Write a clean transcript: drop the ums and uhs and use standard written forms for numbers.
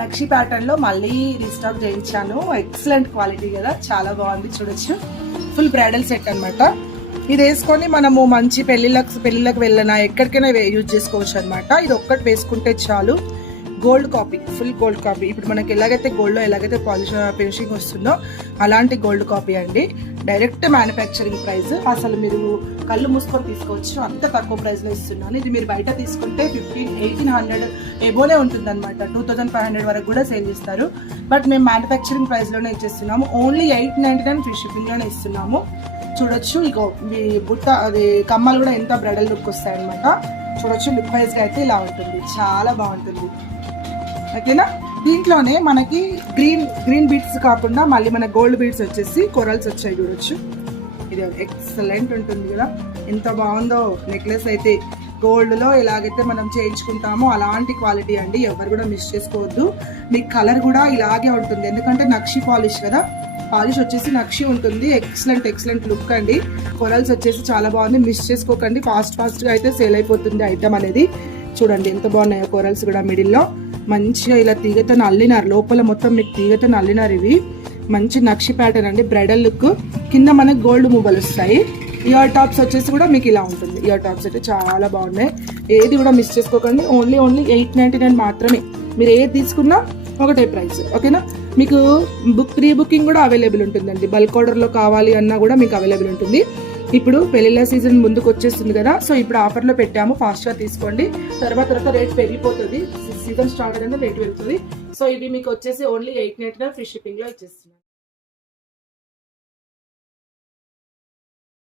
నక్షి pattern లో మళ్ళీ restock చేయించాను. ఎక్సలెంట్ క్వాలిటీ కదా, చాలా బాగుంది. చూడొచ్చు, ఫుల్ బ్రైడల్ సెట్ అన్నమాట. ఇది వేసుకొని మనము మంచి పెళ్లిళ్ళకి వెళ్ళినా ఎక్కడికైనా యూజ్ చేసుకోవచ్చు అనమాట. ఇది ఒక్కటి వేసుకుంటే చాలు. Gold copy, full gold copy. ఇప్పుడు మనకి ఎలాగైతే గోల్డ్లో ఎలాగైతే ఫినిషింగ్ వస్తుందో అలాంటి గోల్డ్ కాపీ అండి. Direct manufacturing price. అసలు మీరు కళ్ళు మూసుకొని తీసుకోవచ్చు, అంత తక్కువ ప్రైస్లో ఇస్తున్నాను. ఇది మీరు బయట తీసుకుంటే 1800 ఎబోనే ఉంటుంది అనమాట. 2500 వరకు కూడా సేల్ చేస్తారు. బట్ మేము మ్యానుఫ్యాక్చరింగ్ ప్రైస్లోనే ఇచ్చేస్తున్నాము. ఓన్లీ 899 ఫ్రీ షిప్పింగ్లోనే ఇస్తున్నాము. చూడొచ్చు, ఇగో మీ బుట్ట అది కమ్మలు కూడా ఎంత బ్రైడల్ లుక్ వస్తాయి అనమాట. చూడొచ్చు, లుక్ వైజ్గా అయితే ఇలా ఉంటుంది, చాలా బాగుంటుంది. ఓకేనా. దీంట్లోనే మనకి గ్రీన్ బీడ్స్ కాకుండా మళ్ళీ మన గోల్డ్ బీడ్స్ వచ్చేసి కొరల్స్ వచ్చాయి. చూడొచ్చు, ఇది ఎక్సలెంట్ ఉంటుంది కదా, ఎంత బాగుందో నెక్లెస్ అయితే. గోల్డ్లో ఎలాగైతే మనం చేయించుకుంటామో అలాంటి క్వాలిటీ అండి, ఎవరు కూడా మిస్ చేసుకోవద్దు. మీకు కలర్ కూడా ఇలాగే ఉంటుంది, ఎందుకంటే నక్షి పాలిష్ కదా. పాలిష్ వచ్చేసి నక్షి ఉంటుంది. ఎక్సలెంట్ లుక్ అండి. కొరల్స్ వచ్చేసి చాలా బాగుంది, మిస్ చేసుకోకండి. ఫాస్ట్గా అయితే సేల్ అయిపోతుంది ఐటమ్ అనేది. చూడండి ఎంత బాగున్నాయో కొరల్స్ కూడా. మిడిల్లో మంచిగా ఇలా తీగతో అల్లినారు, లోపల మొత్తం మీకు తీగతో అల్లినారు. ఇవి మంచి నక్షి ప్యాటర్న్ అండి, బ్రైడల్ లుక్. కింద మనకి గోల్డ్ మువ్వలు వస్తాయి. ఇయర్ టాప్స్ వచ్చేసి కూడా మీకు ఇలా ఉంటుంది. ఇయర్ టాప్స్ అయితే చాలా బాగున్నాయి, ఏది కూడా మిస్ చేసుకోకండి. ఓన్లీ 899 మాత్రమే. మీరు ఏది తీసుకున్నా ఒకటే ప్రైస్. ఓకేనా. మీకు ప్రీ బుకింగ్ కూడా అవైలబుల్ ఉంటుందండి. బల్క్ ఆర్డర్లో కావాలి అన్నా కూడా మీకు అవైలబుల్ ఉంటుంది. ఇప్పుడు పెళ్లిళ్ళ సీజన్ ముందుకు వచ్చేస్తుంది కదా, సో ఇప్పుడు ఆఫర్లో పెట్టాము, ఫాస్ట్గా తీసుకోండి. తర్వాత రేట్ పెరిగిపోతుంది. సీజన్ స్టార్ట్ అనేది రేట్ పెరుగుతుంది. సో ఇది మీకు వచ్చేసి ఓన్లీ 899 ఫ్రీ షిప్పింగ్లో ఇచ్చేస్తున్నాను.